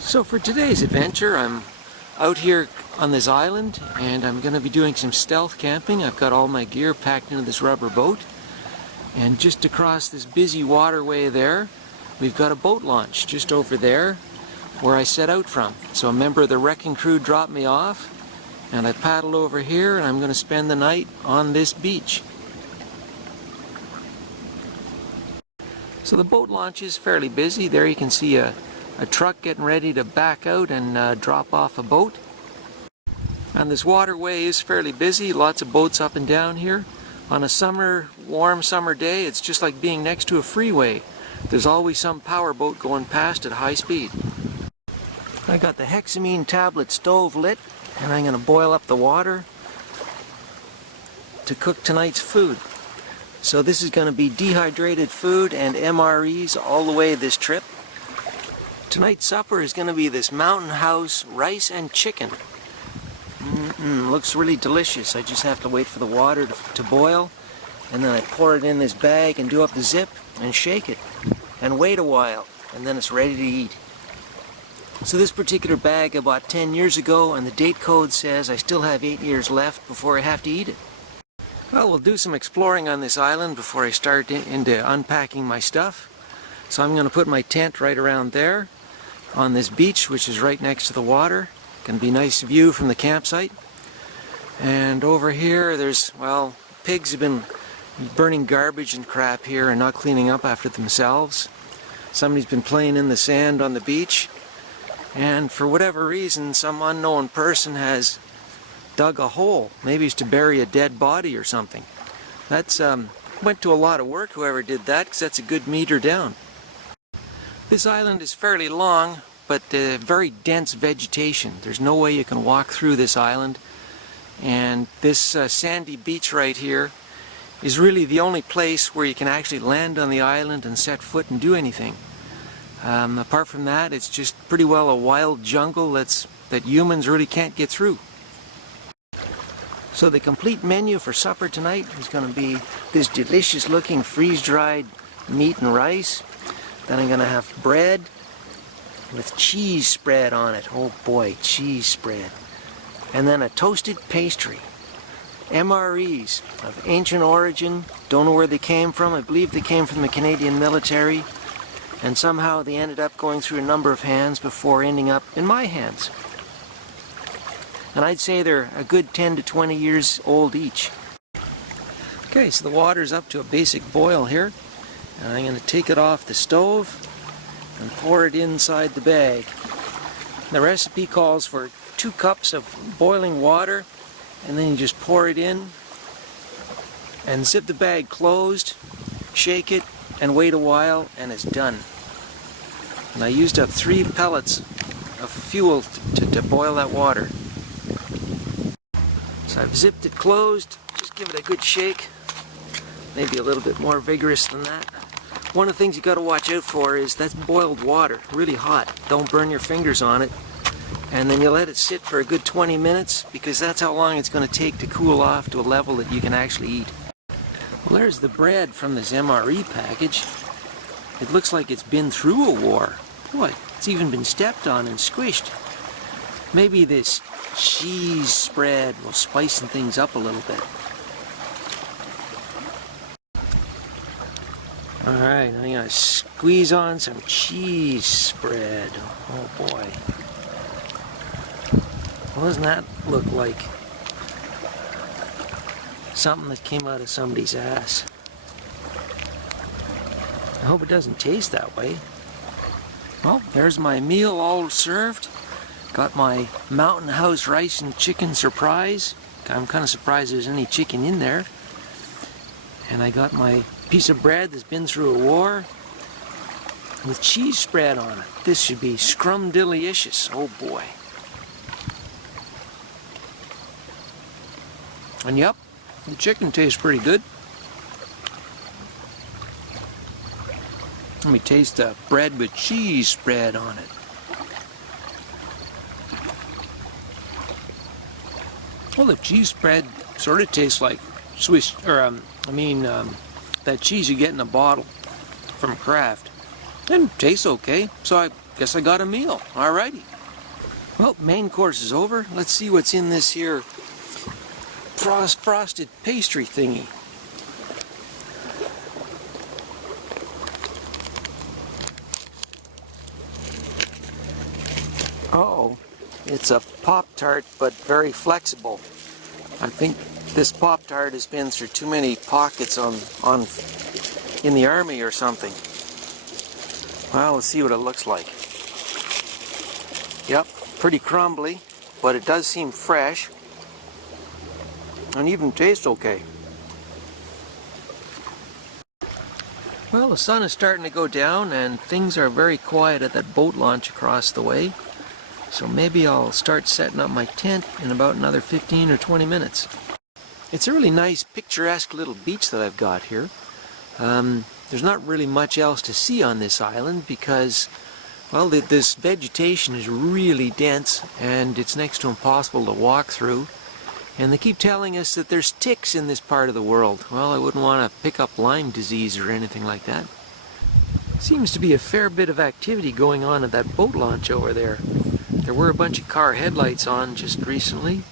So for today's adventure, I'm out here on this island and I'm going to be doing some stealth camping. I've got all my gear packed into this rubber boat, and just across this busy waterway there we've got a boat launch just over there where I set out from. So a member of the wrecking crew dropped me off and I paddled over here and I'm going to spend the night on this beach. So the boat launch is fairly busy. There you can see a truck getting ready to back out and drop off a boat. And this waterway is fairly busy, lots of boats up and down here. On a warm summer day, it's just like being next to a freeway. There's always some power boat going past at high speed. I got the hexamine tablet stove lit and I'm going to boil up the water to cook tonight's food. So this is going to be dehydrated food and MREs all the way this trip. Tonight's supper is going to be this mountain house rice and chicken. Looks really delicious. I just have to wait for the water to boil, and then I pour it in this bag and do up the zip and shake it and wait a while, and then it's ready to eat. So this particular bag I bought 10 years ago, and the date code says I still have 8 years left before I have to eat it. Well, we'll do some exploring on this island before I start into unpacking my stuff. So I'm going to put my tent right around there on this beach, which is right next to the water. Going to be a nice view from the campsite. And over here there's, well, pigs have been burning garbage and crap here and not cleaning up after themselves. Somebody's been playing in the sand on the beach, and for whatever reason some unknown person has dug a hole. Maybe it's to bury a dead body or something. That's went to a lot of work, whoever did that, because that's a good meter down. This island is fairly long, but very dense vegetation. There's no way you can walk through this island, and this sandy beach right here is really the only place where you can actually land on the island and set foot and do anything. Apart from that, it's just pretty well a wild jungle that humans really can't get through. So the complete menu for supper tonight is going to be this delicious looking freeze-dried meat and rice. Then I'm going to have bread with cheese spread on it. Oh boy, cheese spread. And then a toasted pastry. MREs of ancient origin. Don't know where they came from. I believe they came from the Canadian military. And somehow they ended up going through a number of hands before ending up in my hands. And I'd say they're a good 10 to 20 years old each. Okay, so the water's up to a basic boil here. And I'm going to take it off the stove and pour it inside the bag. The recipe calls for 2 cups of boiling water, and then you just pour it in and zip the bag closed, shake it, and wait a while, and it's done. And I used up 3 pellets of fuel to boil that water. So I've zipped it closed, just give it a good shake, maybe a little bit more vigorous than that. One of the things you got to watch out for is that's boiled water, really hot. Don't burn your fingers on it. And then you let it sit for a good 20 minutes, because that's how long it's going to take to cool off to a level that you can actually eat. Well, there's the bread from this MRE package. It looks like it's been through a war. Boy, it's even been stepped on and squished. Maybe this cheese spread will spice things up a little bit. Alright, I'm going to squeeze on some cheese spread. Oh boy. What doesn't that look like? Something that came out of somebody's ass. I hope it doesn't taste that way. Well, there's my meal all served. Got my mountain house rice and chicken surprise. I'm kind of surprised there's any chicken in there. And I got my piece of bread that's been through a war with cheese spread on it. This should be scrumdiddlyicious. Oh boy. And yep, the chicken tastes pretty good. Let me taste the bread with cheese spread on it. Well, the cheese spread sort of tastes like Swiss, or that cheese you get in a bottle from Kraft. And tastes okay, so I guess I got a meal. Alrighty. Well, main course is over. Let's see what's in this here frosted pastry thingy. Uh-oh, it's a Pop-Tart, but very flexible. I think this Pop-Tart has been through too many pockets in the army or something. Well, let's see what it looks like. Yep, pretty crumbly, but it does seem fresh and even tastes okay. Well, the sun is starting to go down and things are very quiet at that boat launch across the way. So maybe I'll start setting up my tent in about another 15 or 20 minutes. It's a really nice picturesque little beach that I've got here. There's not really much else to see on this island because, well, this vegetation is really dense and it's next to impossible to walk through. And they keep telling us that there's ticks in this part of the world. Well, I wouldn't want to pick up Lyme disease or anything like that. Seems to be a fair bit of activity going on at that boat launch over there. There were a bunch of car headlights on just recently.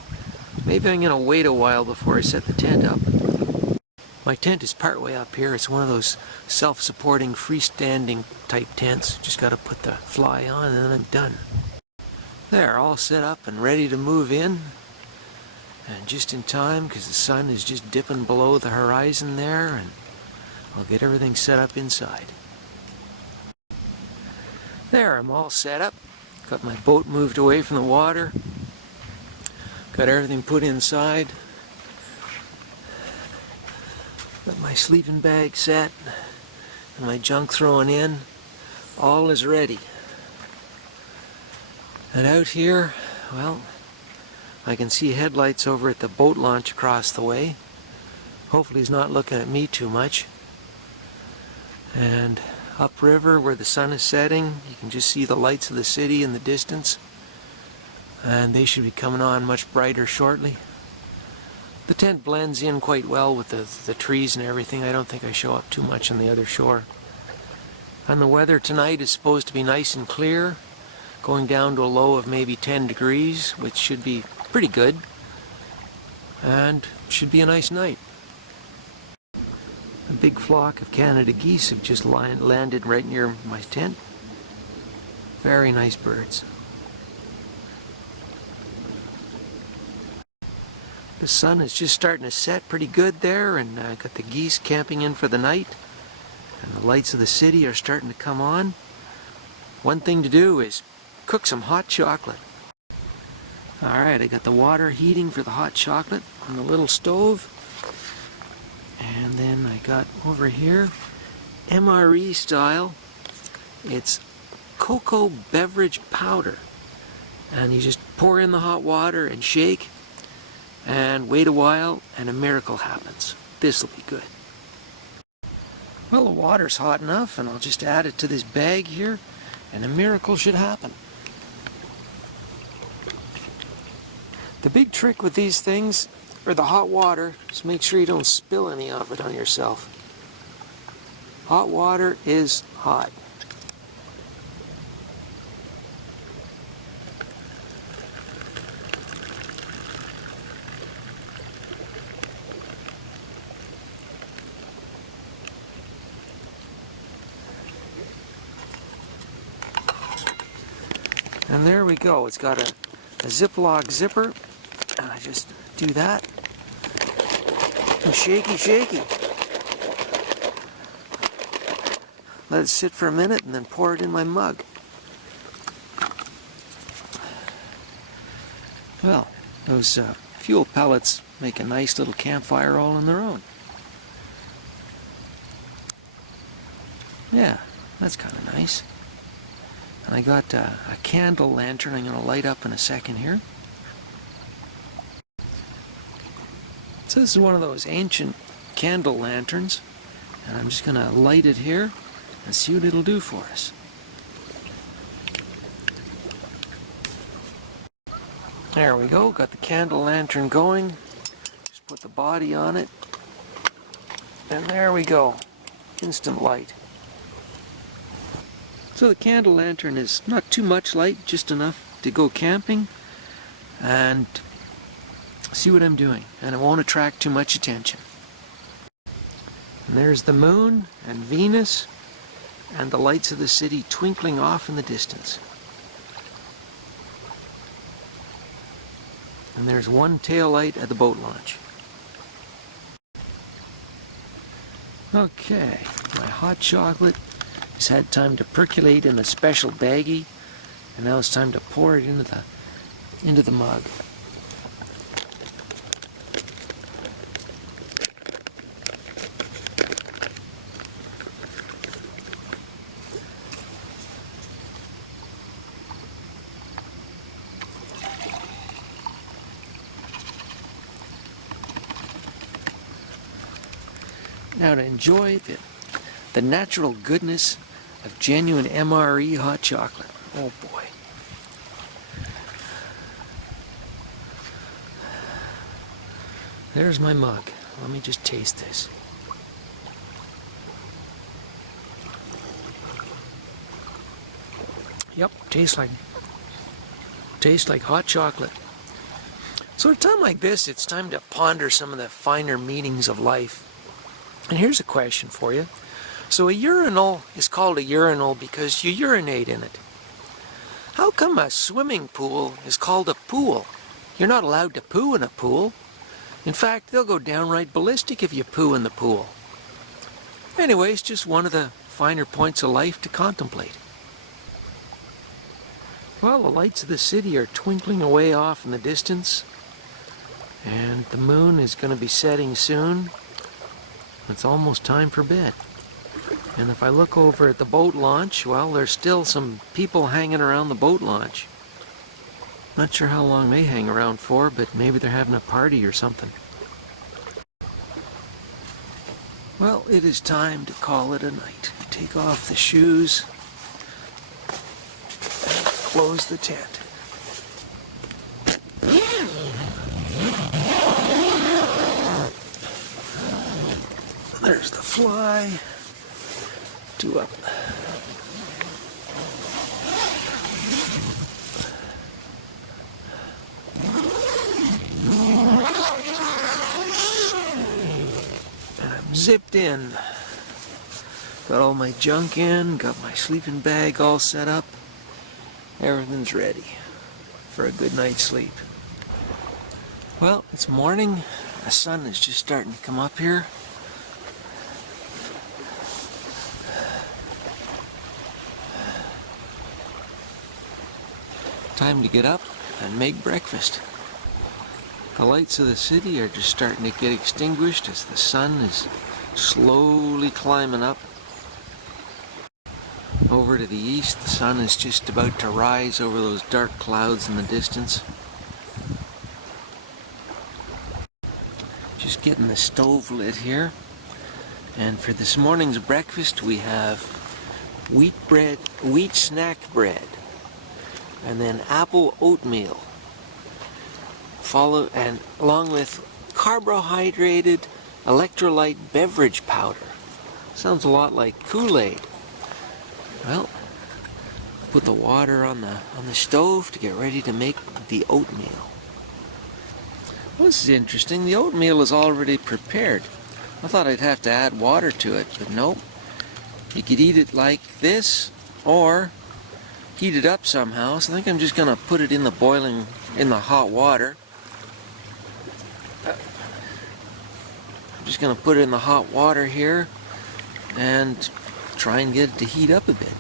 Maybe I'm going to wait a while before I set the tent up. My tent is partway up here. It's one of those self-supporting, freestanding type tents. Just got to put the fly on and then I'm done. There, all set up and ready to move in. And just in time, because the sun is just dipping below the horizon there, and I'll get everything set up inside. There, I'm all set up. Got my boat moved away from the water. Got everything put inside. Got my sleeping bag set and my junk thrown in. All is ready. And out here, well, I can see headlights over at the boat launch across the way. Hopefully he's not looking at me too much. And upriver where the sun is setting, you can just see the lights of the city in the distance. And they should be coming on much brighter shortly. The tent blends in quite well with the trees and everything. I don't think I show up too much on the other shore. And the weather tonight is supposed to be nice and clear, going down to a low of maybe 10 degrees, which should be pretty good. And should be a nice night. A big flock of Canada geese have just landed right near my tent. Very nice birds. The sun is just starting to set pretty good there, and I got the geese camping in for the night. And the lights of the city are starting to come on. One thing to do is cook some hot chocolate. Alright, I got the water heating for the hot chocolate on the little stove. And then I got over here, MRE style. It's cocoa beverage powder. And you just pour in the hot water and shake. And wait a while, and a miracle happens. This will be good. Well, the water's hot enough, and I'll just add it to this bag here, and a miracle should happen. The big trick with these things, or the hot water, is make sure you don't spill any of it on yourself. Hot water is hot. And there we go. It's got a Ziploc zipper. And I just do that. And shaky, shaky. Let it sit for a minute and then pour it in my mug. Well, those fuel pellets make a nice little campfire all on their own. Yeah, that's kind of nice. And I got a candle lantern I'm going to light up in a second here. So this is one of those ancient candle lanterns. And I'm just going to light it here and see what it'll do for us. There we go, got the candle lantern going. Just put the body on it. And there we go, instant light. So the candle lantern is not too much light, just enough to go camping and see what I'm doing, and it won't attract too much attention. And there's the moon and Venus and the lights of the city twinkling off in the distance. And there's one tail light at the boat launch. Okay, my hot chocolate has had time to percolate in a special baggie, and now it's time to pour it into the mug. Now to enjoy the natural goodness of genuine MRE hot chocolate. Oh boy. There's my mug. Let me just taste this. Yep, tastes like hot chocolate. So at a time like this, it's time to ponder some of the finer meanings of life. And here's a question for you. So a urinal is called a urinal because you urinate in it. How come a swimming pool is called a pool? You're not allowed to poo in a pool. In fact, they'll go downright ballistic if you poo in the pool. Anyway, it's just one of the finer points of life to contemplate. Well, the lights of the city are twinkling away off in the distance, and the moon is going to be setting soon. It's almost time for bed. And if I look over at the boat launch, well, there's still some people hanging around the boat launch. Not sure how long they hang around for, but maybe they're having a party or something. Well, it is time to call it a night. Take off the shoes and close the tent. There's the fly. Two up. And I'm zipped in. Got all my junk in, got my sleeping bag all set up. Everything's ready for a good night's sleep. Well, it's morning. The sun is just starting to come up here. Time to get up and make breakfast. The lights of the city are just starting to get extinguished as the sun is slowly climbing up. Over to the east, the sun is just about to rise over those dark clouds in the distance. Just getting the stove lit here. And for this morning's breakfast, we have wheat snack bread. And then apple oatmeal, and along with carbohydrated electrolyte beverage powder. Sounds a lot like Kool-Aid. Well, put the water on the stove to get ready to make the oatmeal. Well, this is interesting. The oatmeal is already prepared. I thought I'd have to add water to it, but nope. You could eat it like this, or heat it up somehow. So I think I'm just going to put it in the hot water. I'm just going to put it in the hot water here and try and get it to heat up a bit.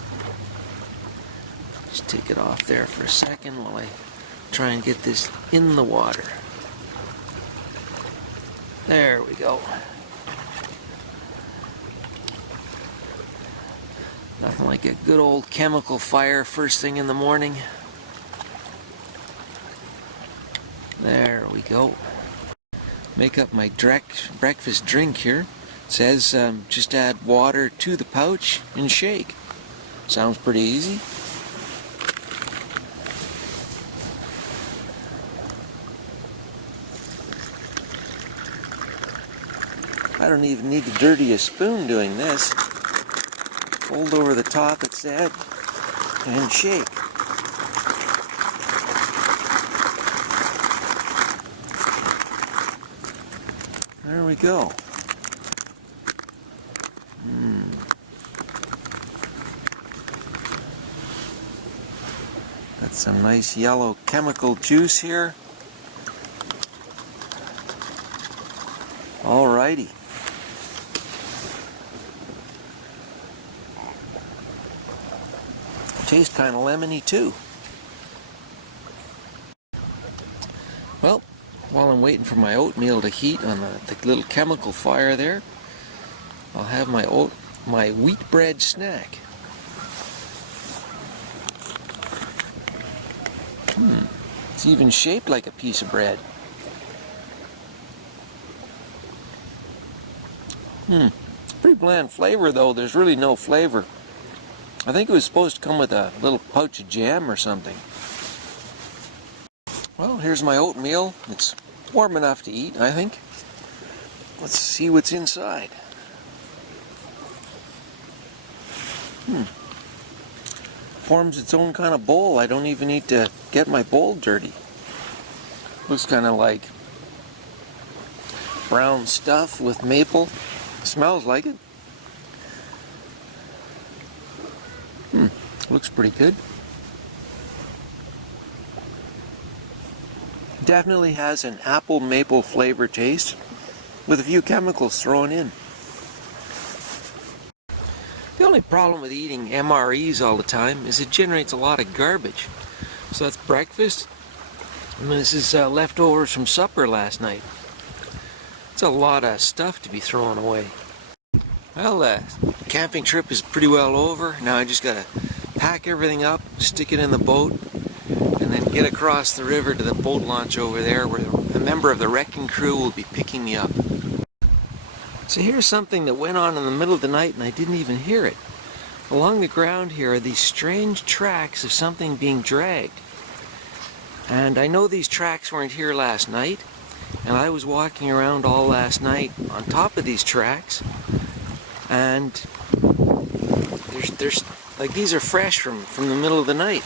Just take it off there for a second while I try and get this in the water. There we go. Nothing like a good old chemical fire first thing in the morning. There we go. Make up my breakfast drink here. It says just add water to the pouch and shake. Sounds pretty easy. I don't even need to dirty a spoon doing this. Fold over the top, it said. and shake. There we go. Got some nice yellow chemical juice here. Alrighty. Tastes kind of lemony too. Well, while I'm waiting for my oatmeal to heat on the little chemical fire there, I'll have my wheat bread snack. It's even shaped like a piece of bread. Pretty bland flavor though. There's really no flavor. I think it was supposed to come with a little pouch of jam or something. Well, here's my oatmeal. It's warm enough to eat, I think. Let's see what's inside. Forms its own kind of bowl. I don't even need to get my bowl dirty. Looks kind of like brown stuff with maple. Smells like it. Looks pretty good. Definitely has an apple maple flavor taste with a few chemicals thrown in. The only problem with eating MREs all the time is it generates a lot of garbage. So that's breakfast, and this is leftovers from supper last night. It's a lot of stuff to be thrown away. Well, the camping trip is pretty well over. Now I just gotta pack everything up, stick it in the boat, and then get across the river to the boat launch over there where a member of the wrecking crew will be picking me up. So here's something that went on in the middle of the night and I didn't even hear it. Along the ground here are these strange tracks of something being dragged. And I know these tracks weren't here last night, and I was walking around all last night on top of these tracks, and there's like these are fresh from the middle of the night.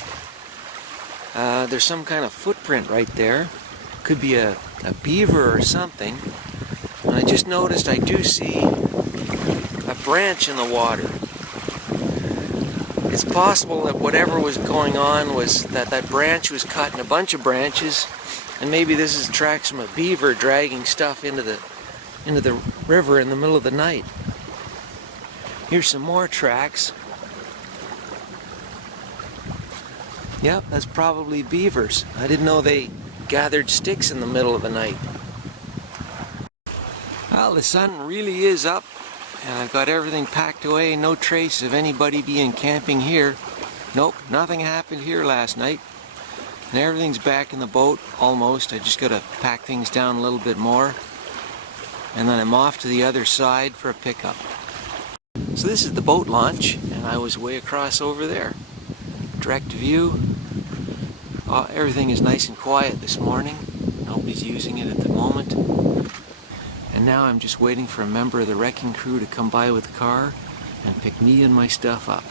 There's some kind of footprint right there. Could be a beaver or something. And I just noticed I do see a branch in the water. It's possible that whatever was going on was that branch was cut in a bunch of branches, and maybe this is tracks from a beaver dragging stuff into the river in the middle of the night. Here's some more tracks. Yep, that's probably beavers. I didn't know they gathered sticks in the middle of the night. Well, the sun really is up, and I've got everything packed away. No trace of anybody being camping here. Nope, nothing happened here last night. And everything's back in the boat, almost. I just got to pack things down a little bit more. And then I'm off to the other side for a pickup. So this is the boat launch, and I was way across over there. Direct view. Everything is nice and quiet this morning. Nobody's using it at the moment. And now I'm just waiting for a member of the wrecking crew to come by with the car and pick me and my stuff up.